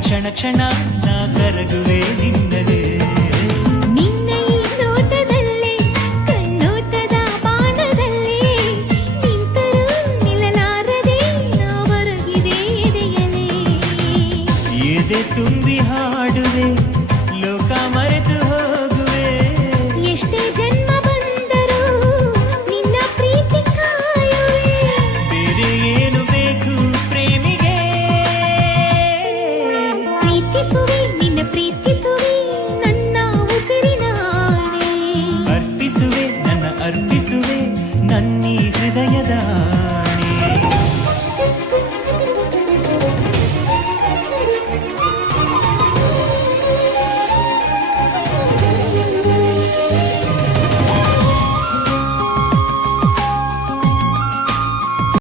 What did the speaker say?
ಕ್ಷಣ ಕ್ಷಣ ನಾ ಕರಗುವೆ ನಿನ್ನದೇ ನಿನ್ನ ಈ ನೋಟದಲ್ಲಿ ಕಣ್ಣೋಟದ ಬಾಣದಲ್ಲಿ ನಿಂತರೂ ನಿಲ್ಲಲಾರದೆ ನಾ ಬರಗಿದೆ ಎದೆಯಲೇ ಎದೆ ತುಂಬಿ ಹಾಡುವೆ ಲೋಕ ಮರೆತು ಹೋಗುವೆ ಎಷ್ಟೇ ಜನ್ಮ ಬಂದರೂ ನಿನ್ನ ಪ್ರೀತಿ ಕಾಯುವೆ ಬೇರೆ ಏನು ಬೇಕು ಪ್ರೇಮಿಗೆ ಪ್ರೀತಿಸುವೆ ನಿನ್ನ ಪ್ರೀತಿಸುವೆ ನನ್ನ ಉಸಿರಿನ ಆಣೆ ಅರ್ಪಿಸುವೆ ನನ್ನ ಅರ್ಪಿಸುವೆ ನನ್ನೀ ಹೃದಯದ